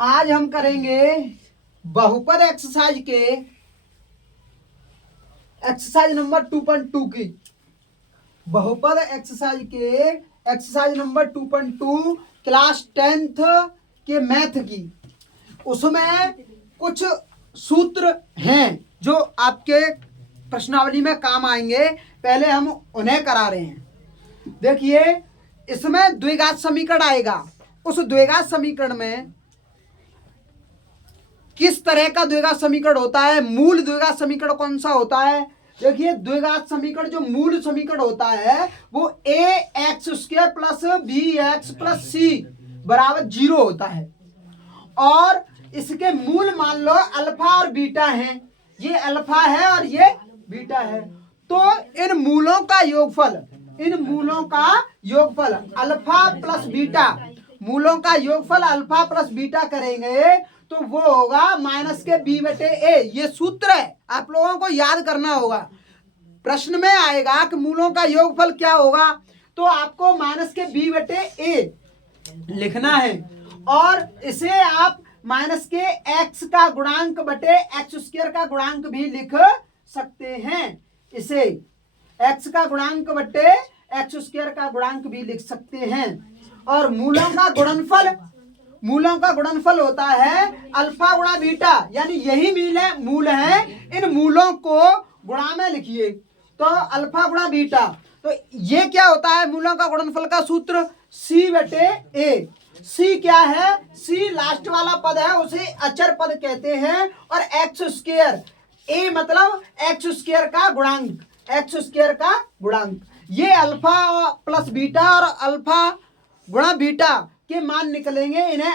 आज हम करेंगे बहुपद एक्सरसाइज के एक्सरसाइज नंबर 2.2 की बहुपद एक्सरसाइज के एक्सरसाइज नंबर 2.2 क्लास 10th के मैथ की। उसमें कुछ सूत्र हैं जो आपके प्रश्नावली में काम आएंगे। पहले हम उन्हें करा रहे हैं। देखिए, इसमें द्विघात समीकरण आएगा। उस द्विघात समीकरण में किस तरह का द्विघात समीकरण होता है, मूल द्विघात समीकरण कौन सा होता है। देखिए, द्विघात समीकरण जो मूल समीकरण होता है वो ax² plus bx plus c बराबर 0 होता है। और इसके मूल मान लो अल्फा और बीटा हैं। ये अल्फा है और ये बीटा है। तो इन मूलों का योगफल अल्फा प्लस बीटा, मूलों का योगफल अल्फा प्लस बीटा करेंगे तो वो होगा माइनस के b बटे a। ये सूत्र है, आप लोगों को याद करना होगा। प्रश्न में आएगा कि मूलों का योगफल क्या होगा, तो आपको माइनस के b बटे a लिखना है। और इसे आप माइनस के x का गुणांक बटे x² का गुणांक भी लिख सकते हैं। इसे x का गुणांक बटे x² का गुणांक भी लिख सकते हैं। और मूलों का गुणनफल होता है अल्फा गुणा बीटा, यानी यही मूल है। इन मूलों को गुणा में लिखिए तो अल्फा गुणा बीटा। तो ये क्या होता है मूलों का गुणनफल का सूत्र, c बटे a। c क्या है, c लास्ट वाला पद है, उसे अचर पद कहते हैं। और x², a मतलब x² का गुणांक, ये अल्फा प्लस बीटा और अल्फा गुणा बीटा के मान निकलेंगे। इन्हें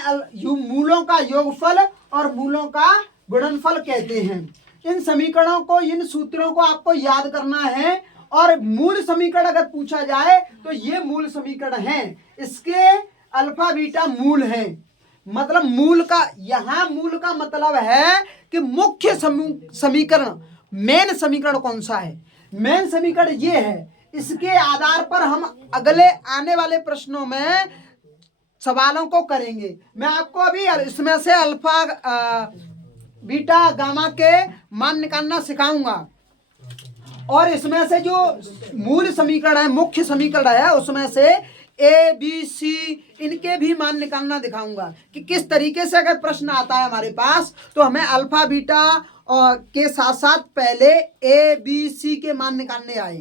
मूलों का योगफल और मूलों का गुणनफल कहते हैं। इन समीकरणों को, इन सूत्रों को आपको याद करना है। और मूल समीकरण अगर पूछा जाए तो ये मूल समीकरण हैं। इसके अल्फा बीटा मूल हैं। मतलब मूल का मतलब है कि मुख्य समीकरण, मेन समीकरण कौन सा है। मेन समीकरण ये है। इसके आधार पर हम अगले आने वाले प्रश्नों में सवालों को करेंगे। मैं आपको अभी इसमें से अल्फा बीटा गामा के मान निकालना सिखाऊंगा। और इसमें से जो मूल समीकरण है, मुख्य समीकरण है, उसमें से ए बी सी इनके भी मान निकालना दिखाऊंगा कि किस तरीके से अगर प्रश्न आता है हमारे पास तो हमें अल्फा बीटा के साथ साथ पहले ए बी सी के मान निकालने आए।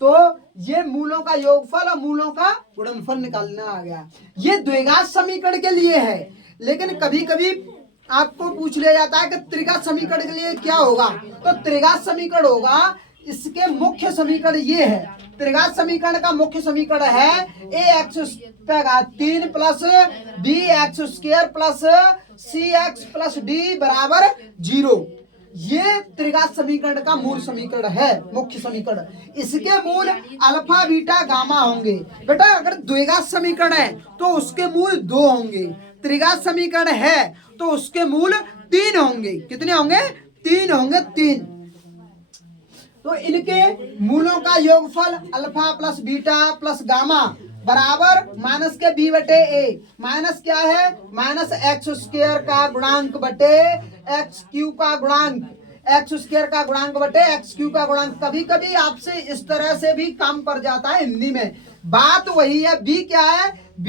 तो ये मूलों का योगफल और मूलों का गुणनफल निकालना आ गया। ये द्विघात समीकरण के लिए है। लेकिन कभी कभी आपको पूछ लिया जाता है कि त्रिघात समीकरण के लिए क्या होगा, तो त्रिघात समीकरण होगा। इसके मुख्य समीकरण ये है। त्रिघात समीकरण का मुख्य समीकरण है ax³ plus bx² plus cx plus d बराबर 0। ये त्रिघात समीकरण का मूल समीकरण है, मुख्य समीकरण। इसके मूल अल्फा बीटा गामा होंगे। बेटा, अगर द्विघात समीकरण है तो उसके मूल 2 होंगे। त्रिघात समीकरण है तो उसके मूल 3 होंगे। कितने होंगे? 3 होंगे, 3। तो इनके मूलों का योगफल alpha plus beta plus gamma बराबर माइनस के b बटे a। माइनस क्या है? माइनस x² का गुणांक बटे x³ का गुणांक, x² का गुणांक बटे x³ का गुणांक। कभी कभी आपसे इस तरह से भी काम पड़ जाता है हिंदी में। बात वही है। b क्या है? b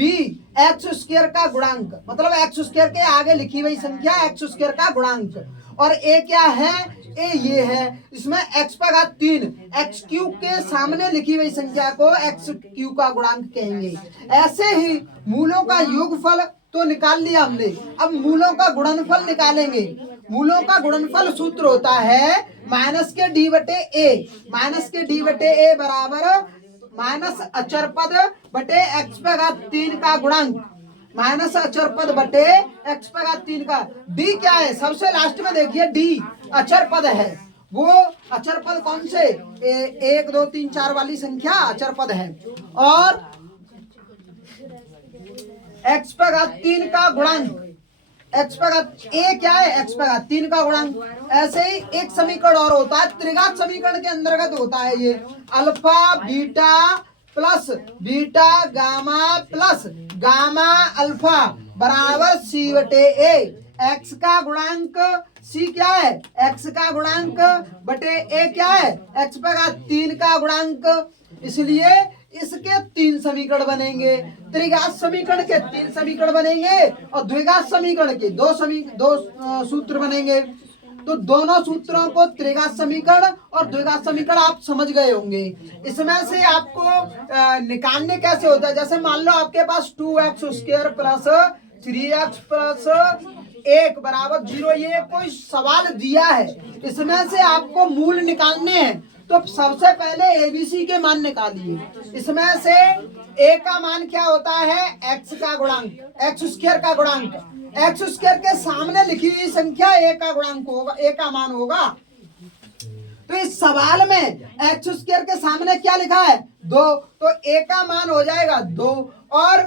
x² का गुणांक, मतलब x² के आगे लिखी हुई संख्या x² का गुणांक। और a क्या है? ए ये है। इसमें x⁻³ x³ के सामने लिखी हुई संख्या को x³ का गुणांक कहेंगे। ऐसे ही मूलों का योगफल तो निकाल लिया हमने। अब मूलों का गुणनफल निकालेंगे। मूलों का गुणनफल सूत्र होता है माइनस के d बटे a। माइनस के d बटे a बराबर माइनस अचर पद बटे x⁻³ का गुणांक, माइनस अचर पद बटे x⁻³ का। d क्या है? सबसे लास्ट में देखिए, d अचर पद है। वो अचर पद कौन से? 1 2 3 4 वाली संख्या अचर पद है। और x⁻³ का गुणांक, a क्या है? x⁻³ का गुणांक। ऐसे ही एक समीकरण और होता है, त्रिघात समीकरण के अंतर्गत होता है ये, alpha beta plus beta gamma plus gamma alpha बराबर सी बटे ए। एक्स का गुणांक सी क्या है, एक्स का गुणांक बटे ए क्या है, एक्स का 3 का गुणांक। इसलिए इसके 3 समीकरण बनेंगे। त्रिघात समीकरण के 3 समीकरण बनेंगे और द्विघात समीकरण के दो सूत्र बनेंगे। तो दोनों सूत्रों को त्रिघात समीकरण और द्विघात समीकरण आप समझ गए होंगे। इसमें से आपको निकालने कैसे होता है, जैसे मान लो आपके पास 2x² प्लस 3x प्लस 1 बराबर 0, ये कोई सवाल दिया है, इसमें से आपको मूल निकालने हैं। तो सबसे पहले एबीसी के मान निकालिए। इसमें से ए का मान क्या होता है, एक्स का गुणांक, x² का गुणांक। x² के सामने लिखी हुई संख्या ए का गुणांक होगा, ए का मान होगा। तो इस सवाल में x² के सामने क्या लिखा है, 2, तो ए का मान हो जाएगा 2 और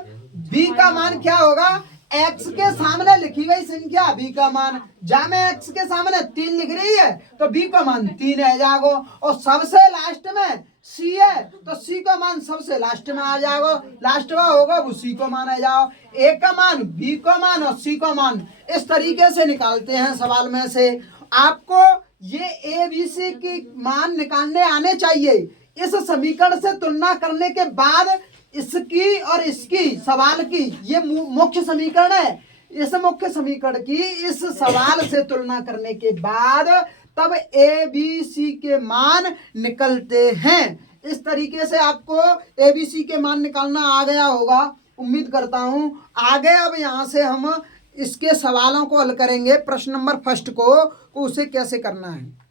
बी का मान क्या होगा, x के सामने लिखी गई संख्या b का मान, जहां में x के सामने 3 लिख रही है तो b का मान 3 है जाएगा। और सबसे लास्ट में c है तो c का मान सबसे लास्ट में आ जाएगा, लास्ट में होगा वो c को मान आ जाओ। a का मान, b का मान और c का मान इस तरीके से निकालते हैं सवाल में से। आपको ये ए बी सी की मान निकालने आने चाहिए। इस समीकरण से तुलना करने के बाद इसकी और इसकी सवाल की, ये मुख्य समीकरण है, इस मुख्य समीकरण की इस सवाल से तुलना करने के बाद तब ए बी सी के मान निकलते हैं। इस तरीके से आपको ए बी सी के मान निकालना आ गया होगा, उम्मीद करता हूं। आगे अब यहाँ से हम इसके सवालों को हल करेंगे। प्रश्न नंबर फर्स्ट को उसे कैसे करना है।